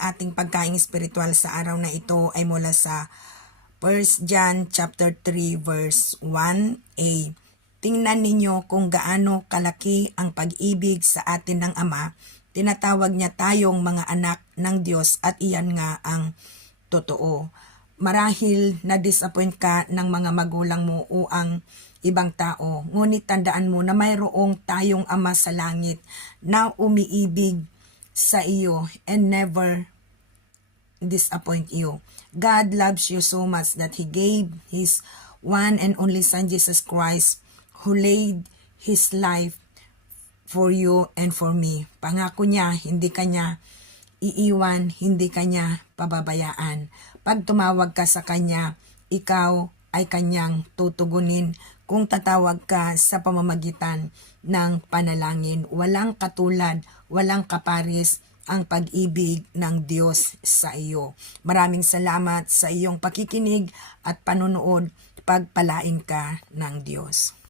Ating pagkaing espiritual sa araw na ito ay mula sa 1 John chapter 3 verse 1a. Tingnan ninyo kung gaano kalaki ang pag-ibig sa atin ng Ama. Tinatawag niya tayong mga anak ng Diyos at iyan nga ang totoo. Marahil na-disappoint ka ng mga magulang mo o ang ibang tao. Ngunit tandaan mo na mayroong tayong Ama sa langit na umiibig sa iyo and never disappoint you. God loves you so much that He gave His one and only Son Jesus Christ, who laid His life for you and for me. Pangako niya, hindi kanya iiwan, hindi kanya pababayaan. Pag tumawag ka sa kanya, ikaw ay kanyang tutugunin kung tatawag ka sa pamamagitan ng panalangin. Walang katulad, walang kaparis ang pag-ibig ng Diyos sa iyo. Maraming salamat sa iyong pakikinig at panonood. Pagpalain ka ng Diyos.